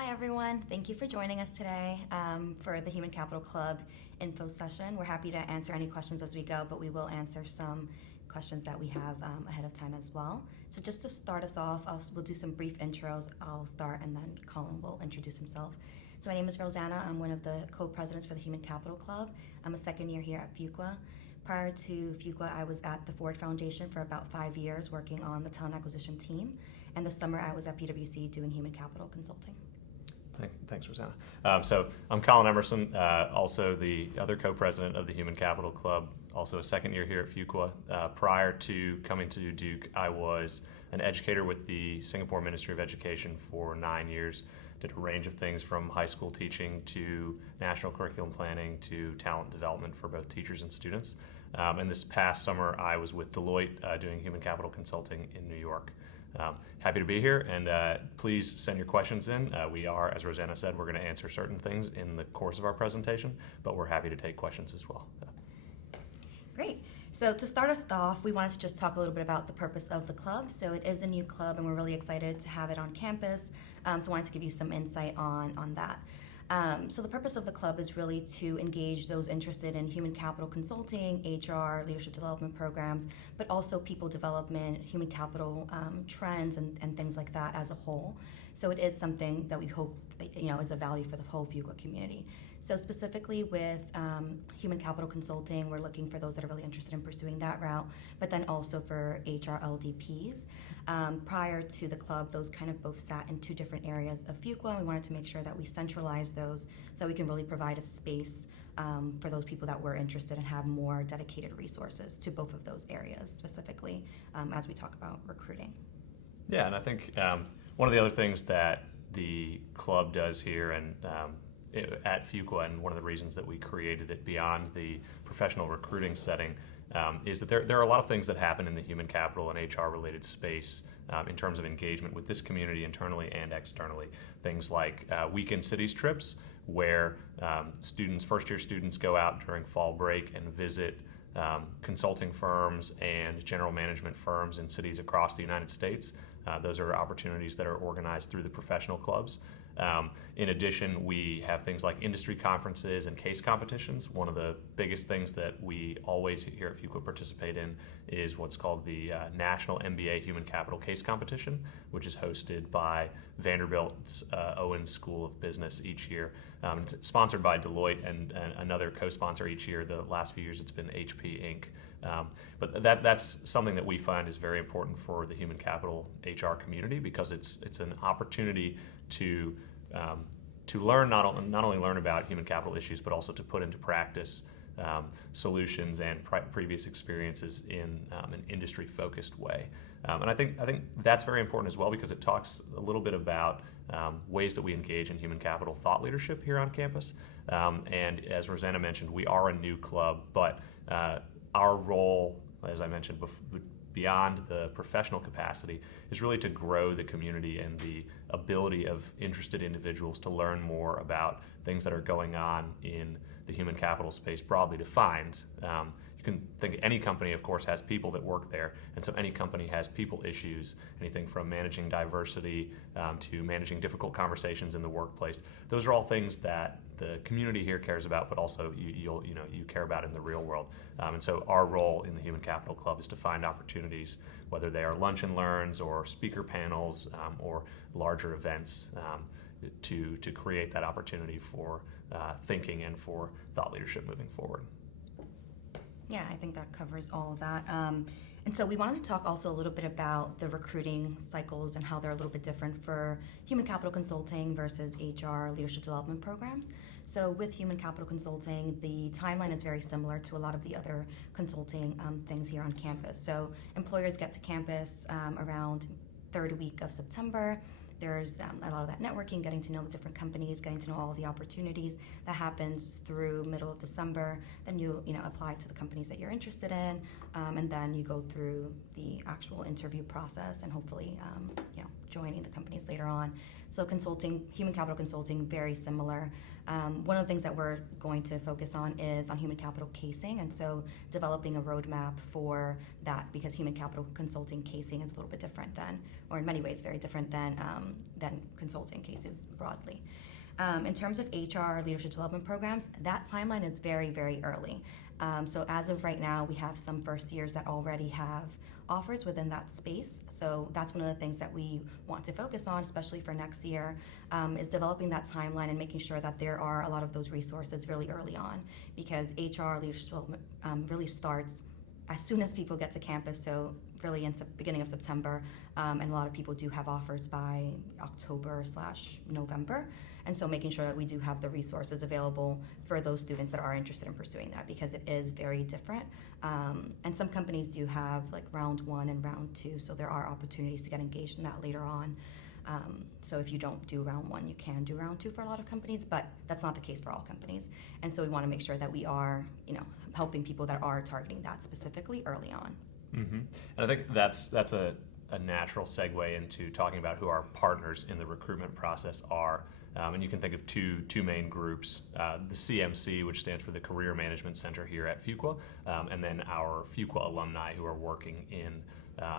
Hi everyone, thank you for joining us today for the Human Capital Club info session. We're happy to answer any questions as we go, but we will answer some questions that we have ahead of time as well. So just to start us off, we'll do some brief intros. I'll start and then Colin will introduce himself. So my name is Rosanna. I'm one of the co-presidents for the Human Capital Club. I'm a second year here at Fuqua. Prior to Fuqua, I was at the Ford Foundation for about 5 years working on the talent acquisition team. And this summer I was at PwC doing human capital consulting. Thanks, Rosanna. So I'm Colin Emerson, also the other co-president of the Human Capital Club, also a second year here at Fuqua. Prior to coming to Duke, I was an educator with the Singapore Ministry of Education for 9 years. Did a range of things from high school teaching to national curriculum planning to talent development for both teachers and students. And this past summer, I was with Deloitte doing human capital consulting in New York. Happy to be here, and please send your questions in. We are, as Rosanna said, we're going to answer certain things in the course of our presentation, but we're happy to take questions as well. Great. So to start us off, we wanted to just talk a little bit about the purpose of the club. So it is a new club, and we're really excited to have it on campus. So I wanted to give you some insight on that. So the purpose of the club is really to engage those interested in human capital consulting, HR, leadership development programs, but also people development, human capital trends, and things like that as a whole. So it is something that we hope is a value for the whole Fuqua community. So specifically with human capital consulting, we're looking for those that are really interested in pursuing that route, but then also for HR LDPs. Prior to the club, those kind of both sat in two different areas of Fuqua, and we wanted to make sure that we centralize those so we can really provide a space for those people that were interested and have more dedicated resources to both of those areas specifically as we talk about recruiting. Yeah, and I think one of the other things that the club does here and at Fuqua, and one of the reasons that we created it beyond the professional recruiting setting, is that there are a lot of things that happen in the human capital and HR related space in terms of engagement with this community internally and externally. Things like weekend cities trips where first year students go out during fall break and visit consulting firms and general management firms in cities across the United States. Those are opportunities that are organized through the professional clubs. In addition, we have things like industry conferences and case competitions. One of the biggest things that we always here at Fuqua participate in is what's called the National MBA Human Capital Case Competition, which is hosted by Vanderbilt's Owens School of Business each year. It's sponsored by Deloitte and another co-sponsor each year. The last few years it's been HP Inc. But that's something that we find is very important for the human capital HR community because it's an opportunity to learn, not only learn about human capital issues, but also to put into practice solutions and previous experiences in an industry-focused way. And I think that's very important as well because it talks a little bit about ways that we engage in human capital thought leadership here on campus. And as Rosanna mentioned, we are a new club, but our role, as I mentioned beyond the professional capacity, is really to grow the community and the ability of interested individuals to learn more about things that are going on in the human capital space broadly defined. You can think any company, of course, has people that work there, and so any company has people issues, anything from managing diversity to managing difficult conversations in the workplace. Those are all things that the community here cares about, but also you care about in the real world. And so our role in the Human Capital Club is to find opportunities, whether they are lunch and learns or speaker panels or larger events, to create that opportunity for thinking and for thought leadership moving forward. Yeah, I think that covers all of that. And so we wanted to talk also a little bit about the recruiting cycles and how they're a little bit different for human capital consulting versus HR leadership development programs. So with human capital consulting, the timeline is very similar to a lot of the other consulting things here on campus. So employers get to campus around third week of September. There's a lot of that networking, getting to know the different companies, getting to know all of the opportunities that happens through middle of December. Then you apply to the companies that you're interested in, and then you go through the actual interview process and hopefully joining the companies later on. So consulting, human capital consulting, very similar. One of the things that we're going to focus on is on human capital casing, and so developing a roadmap for that, because human capital consulting casing is a little bit different than, or in many ways very different than consulting cases broadly. In terms of HR leadership development programs, that timeline is very, very early. So as of right now, we have some first years that already have offers within that space. So that's one of the things that we want to focus on, especially for next year, is developing that timeline and making sure that there are a lot of those resources really early on, because HR leadership development really starts as soon as people get to campus, so really in beginning of September, and a lot of people do have offers by October/November. And so making sure that we do have the resources available for those students that are interested in pursuing that, because it is very different. And some companies do have like round 1 and round 2, so there are opportunities to get engaged in that later on. So if you don't do round 1, you can do round 2 for a lot of companies, but that's not the case for all companies. And so we want to make sure that we are, helping people that are targeting that specifically early on. Mm-hmm. And I think that's a natural segue into talking about who our partners in the recruitment process are. And you can think of two main groups, the CMC, which stands for the Career Management Center here at Fuqua, and then our Fuqua alumni who are working in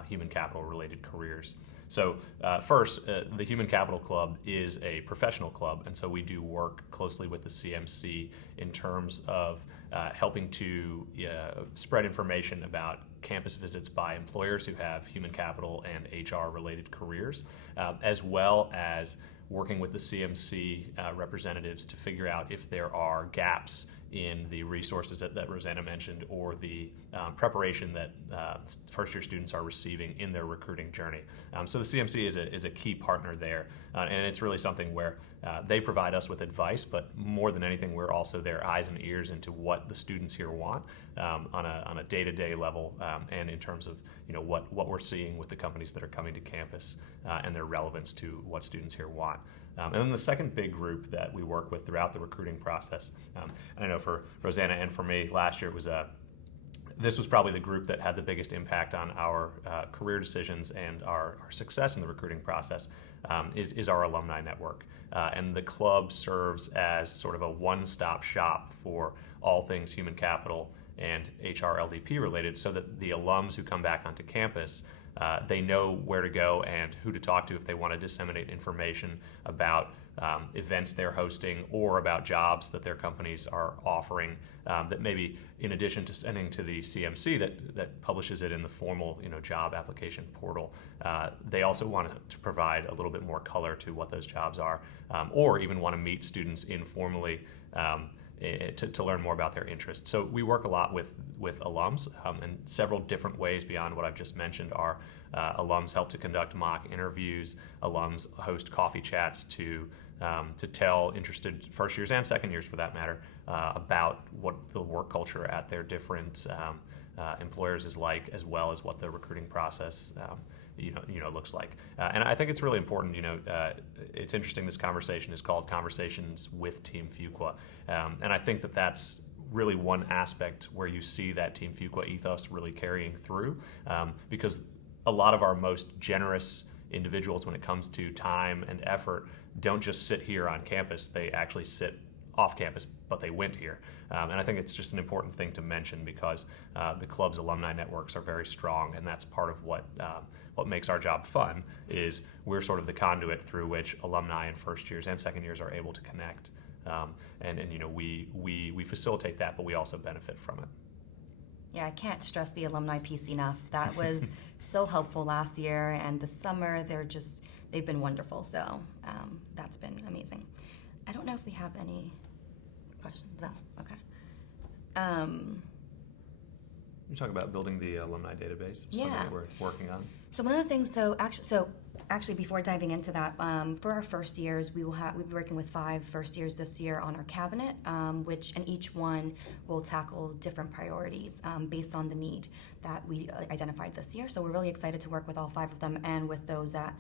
human capital related careers. So first, the Human Capital Club is a professional club, and so we do work closely with the CMC in terms of helping to spread information about campus visits by employers who have human capital and HR related careers, as well as working with the CMC representatives to figure out if there are gaps in the resources that Rosanna mentioned, or the preparation that first-year students are receiving in their recruiting journey. So the CMC is a key partner there, and it's really something where they provide us with advice, but more than anything, we're also their eyes and ears into what the students here want on a day-to-day level, and in terms of what we're seeing with the companies that are coming to campus and their relevance to what students here want. And then the second big group that we work with throughout the recruiting process, and I know for Rosanna and for me, last year this was probably the group that had the biggest impact on our career decisions and our success in the recruiting process, is our alumni network. And the club serves as sort of a one-stop shop for all things human capital and HR LDP related, so that the alums who come back onto campus, they know where to go and who to talk to if they want to disseminate information about events they're hosting or about jobs that their companies are offering, that maybe in addition to sending to the CMC that publishes it in the formal job application portal, they also want to provide a little bit more color to what those jobs are, or even want to meet students informally to learn more about their interests. So we work a lot with alums in several different ways beyond what I've just mentioned. Our alums help to conduct mock interviews. Alums host coffee chats to tell interested first years and second years, for that matter, about what the work culture at their different employers is like, as well as what the recruiting process looks like. And I think it's really important. It's interesting. This conversation is called Conversations with Team Fuqua, and I think that's really one aspect where you see that Team Fuqua ethos really carrying through, because a lot of our most generous individuals, when it comes to time and effort, don't just sit here on campus. They actually sit off campus, but they went here. And I think it's just an important thing to mention, because the club's alumni networks are very strong, and that's part of what makes our job fun, is we're sort of the conduit through which alumni in first years and second years are able to connect. And we facilitate that, but we also benefit from it. Yeah, I can't stress the alumni piece enough. That was so helpful last year, and this summer they've been wonderful. So that's been amazing. I don't know if we have any questions. No, okay. You talk about building the alumni database, yeah. Something that we're working on. So one of the things, actually before diving into that, for our first years, we'll be working with 5 first years this year on our cabinet, and each one will tackle different priorities based on the need that we identified this year. So we're really excited to work with all 5 of them, and with those that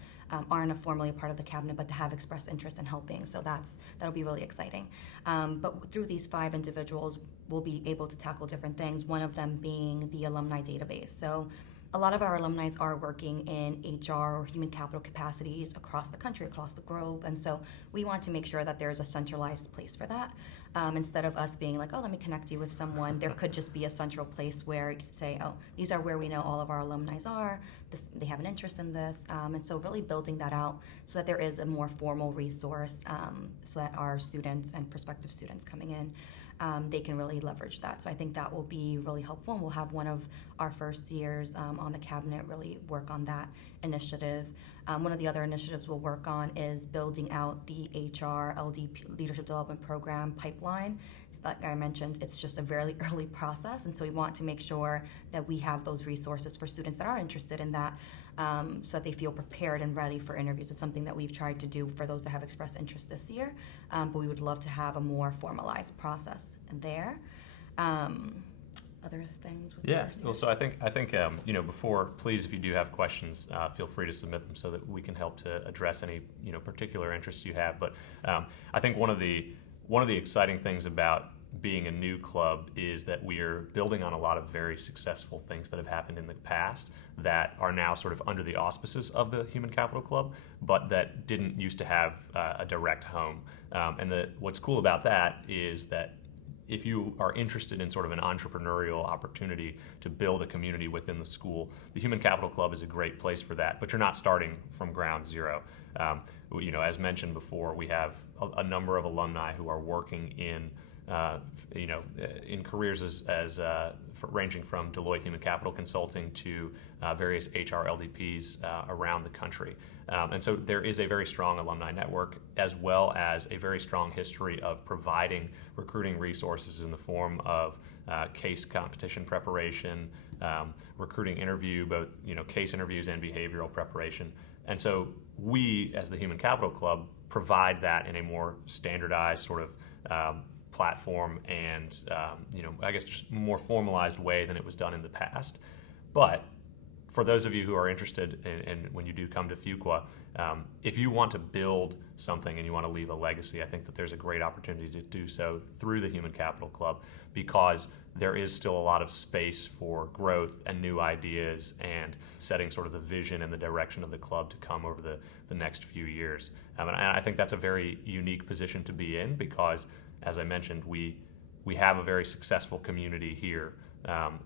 aren't formally a part of the cabinet but have expressed interest in helping. So that'll be really exciting. But through these 5 individuals, we'll be able to tackle different things, one of them being the alumni database. So a lot of our alumni are working in HR or human capital capacities across the country, across the globe, and so we want to make sure that there's a centralized place for that. Instead of us being like, oh, let me connect you with someone, there could just be a central place where you could say, oh, these are where we know all of our alumni are, they have an interest in this, and so really building that out so that there is a more formal resource so that our students and prospective students coming in, they can really leverage that. So I think that will be really helpful, and we'll have one of our first years on the cabinet really work on that initiative. One of the other initiatives we'll work on is building out the HR LDP Leadership Development Program pipeline. So like I mentioned, it's just a very early process, and so we want to make sure that we have those resources for students that are interested in that, so that they feel prepared and ready for interviews. It's something that we've tried to do for those that have expressed interest this year, but we would love to have a more formalized process there. Other things with Yeah. Well, so I think before, please, if you do have questions, feel free to submit them so that we can help to address any particular interests you have. But I think one of the exciting things about being a new club is that we are building on a lot of very successful things that have happened in the past that are now sort of under the auspices of the Human Capital Club, but that didn't used to have a direct home. What's cool about that is that if you are interested in sort of an entrepreneurial opportunity to build a community within the school, the Human Capital Club is a great place for that, but you're not starting from ground zero. As mentioned before, we have a number of alumni who are working in careers ranging from Deloitte Human Capital Consulting to various HR LDPs around the country. And so there is a very strong alumni network, as well as a very strong history of providing recruiting resources in the form of case competition preparation, recruiting interview, both case interviews and behavioral preparation. And so we, as the Human Capital Club, provide that in a more standardized sort of platform and I guess just more formalized way than it was done in the past. But for those of you who are interested in when you do come to Fuqua, if you want to build something and you want to leave a legacy, I think that there's a great opportunity to do so through the Human Capital Club, because there is still a lot of space for growth and new ideas and setting sort of the vision and the direction of the club to come over the next few years. And I think that's a very unique position to be in, because as I mentioned, we have a very successful community here,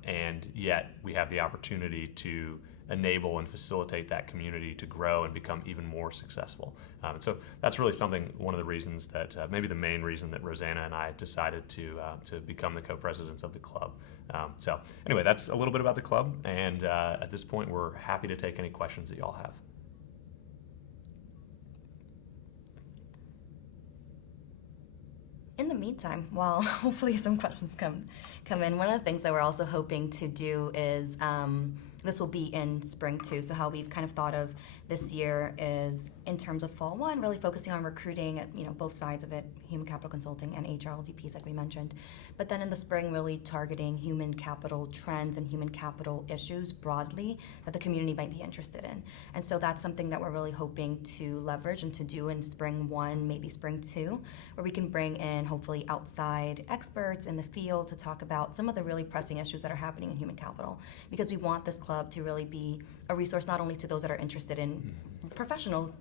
and yet we have the opportunity to enable and facilitate that community to grow and become even more successful. And so that's really one of the reasons that, maybe the main reason that Rosanna and I decided to become the co-presidents of the club. So anyway, that's a little bit about the club, and at this point we're happy to take any questions that y'all have. In the meantime, while hopefully some questions come in, one of the things that we're also hoping to do is, this will be in spring too, so how we've kind of thought of this year is in terms of fall one, really focusing on recruiting at both sides of it, human capital consulting and HR LDPs like we mentioned. But then in the spring, really targeting human capital trends and human capital issues broadly that the community might be interested in. And so that's something that we're really hoping to leverage and to do in spring one, maybe spring two, where we can bring in hopefully outside experts in the field to talk about some of the really pressing issues that are happening in human capital. Because we want this club to really be a resource not only to those that are interested in professional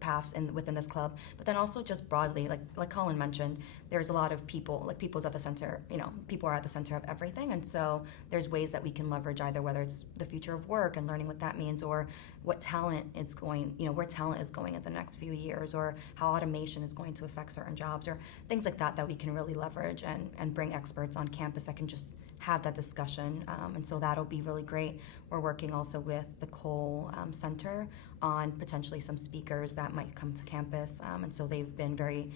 paths within this club, but then also just broadly, like Colin mentioned, there's a lot of people, people's at the center, people are at the center of everything, and so there's ways that we can leverage either whether it's the future of work and learning what that means, or what talent is going, where talent is going in the next few years, or how automation is going to affect certain jobs, or things like that we can really leverage and bring experts on campus that can just have that discussion, and so that'll be really great. We're working also with the Cole Center on potentially some speakers that might come to campus, and so they've been very,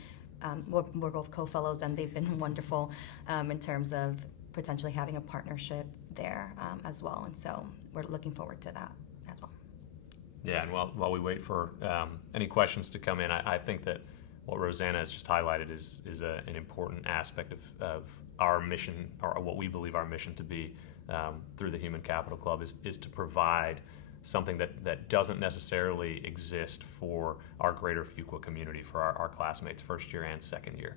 we're both co-fellows, and they've been wonderful in terms of potentially having a partnership there as well, and so we're looking forward to that as well. Yeah, and while we wait for any questions to come in, I think that what Rosanna has just highlighted is an important aspect of our mission, or what we believe our mission to be through the Human Capital Club is to provide something that doesn't necessarily exist for our greater Fuqua community, for our classmates, first year and second year,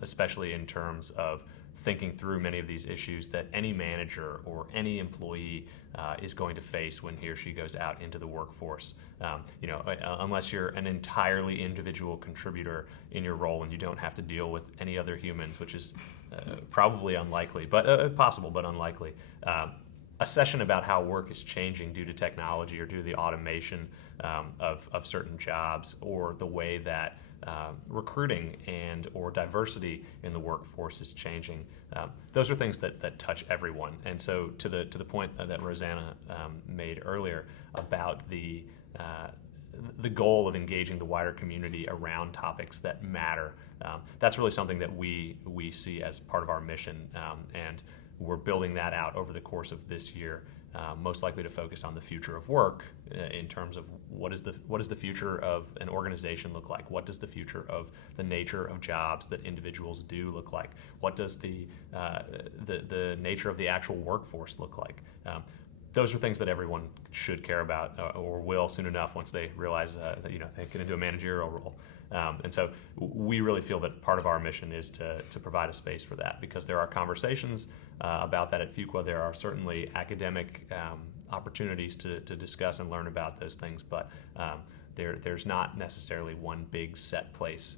especially in terms of thinking through many of these issues that any manager or any employee is going to face when he or she goes out into the workforce. Unless you're an entirely individual contributor in your role and you don't have to deal with any other humans, which is probably unlikely, but possible, but unlikely. A session about how work is changing due to technology or due to the automation of certain jobs, or the way that recruiting and or diversity in the workforce is changing. Those are things that touch everyone. And so to the point that Rosanna made earlier about the goal of engaging the wider community around topics that matter, that's really something that we see as part of our mission, and we're building that out over the course of this year. Most likely to focus on the future of work in terms of what does the future of an organization look like? What does the future of the nature of jobs that individuals do look like? What does the nature of the actual workforce look like? Those are things that everyone should care about, or will soon enough once they realize that they get into a managerial role. And so we really feel that part of our mission is to provide a space for that, because there are conversations about that at Fuqua. There are certainly academic opportunities to discuss and learn about those things, but there's not necessarily one big set place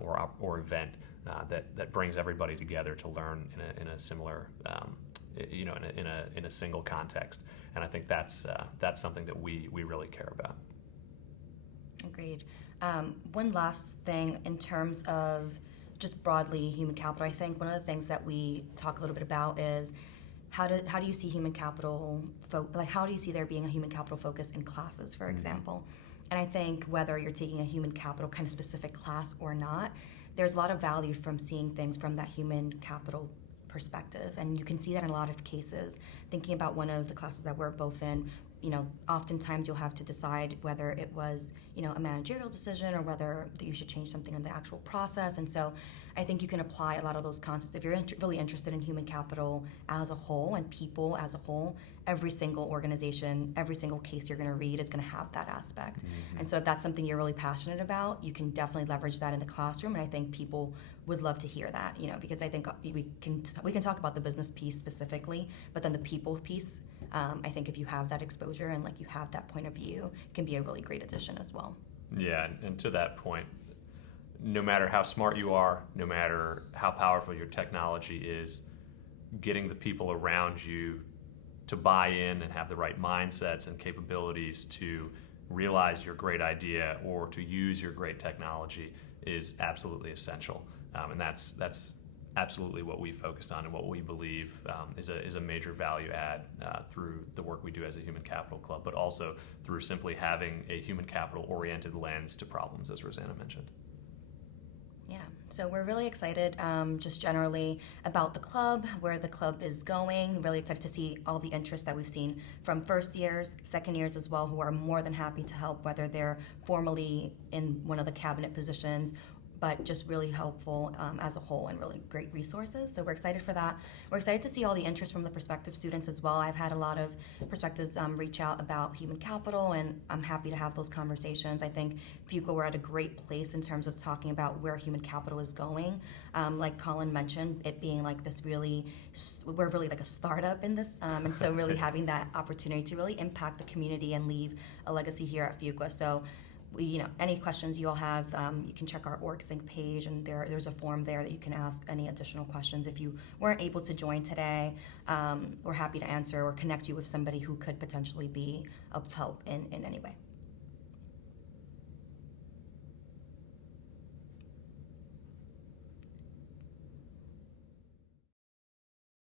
or event that brings everybody together to learn in a similar in a single context. And I think that's something that we really care about. Agreed. One last thing in terms of just broadly human capital, I think one of the things that we talk a little bit about is how do you see human capital, how do you see there being a human capital focus in classes, for example? And I think whether you're taking a human capital kind of specific class or not, there's a lot of value from seeing things from that human capital perspective, and you can see that in a lot of cases. Thinking about one of the classes that we're both in, oftentimes you'll have to decide whether it was, a managerial decision or whether you should change something in the actual process. And so I think you can apply a lot of those concepts. If you're really interested in human capital as a whole and people as a whole, every single organization, every single case you're going to read is going to have that aspect. Mm-hmm. And so if that's something you're really passionate about, you can definitely leverage that in the classroom. And I think people would love to hear that, because I think we can talk about the business piece specifically, but then the people piece, I think if you have that exposure and you have that point of view, it can be a really great addition as well. Yeah, and to that point, no matter how smart you are, no matter how powerful your technology is, getting the people around you to buy in and have the right mindsets and capabilities to realize your great idea or to use your great technology is absolutely essential. And that's absolutely what we focused on and what we believe is a major value add through the work we do as a human capital club, but also through simply having a human capital oriented lens to problems, as Rosanna mentioned. Yeah, so we're really excited just generally about the club, where the club is going. Really excited to see all the interest that we've seen from first years, second years as well, who are more than happy to help, whether they're formally in one of the cabinet positions, but just really helpful as a whole and really great resources. So we're excited for that. We're excited to see all the interest from the prospective students as well. I've had a lot of perspectives reach out about human capital, and I'm happy to have those conversations. I think Fuqua, we're at a great place in terms of talking about where human capital is going. Like Colin mentioned, it being we're really like a startup in this, and so really having that opportunity to really impact the community and leave a legacy here at Fuqua. So any questions you all have, you can check our OrgSync page, and there's a form there that you can ask any additional questions. If you weren't able to join today, we're happy to answer or connect you with somebody who could potentially be of help in any way.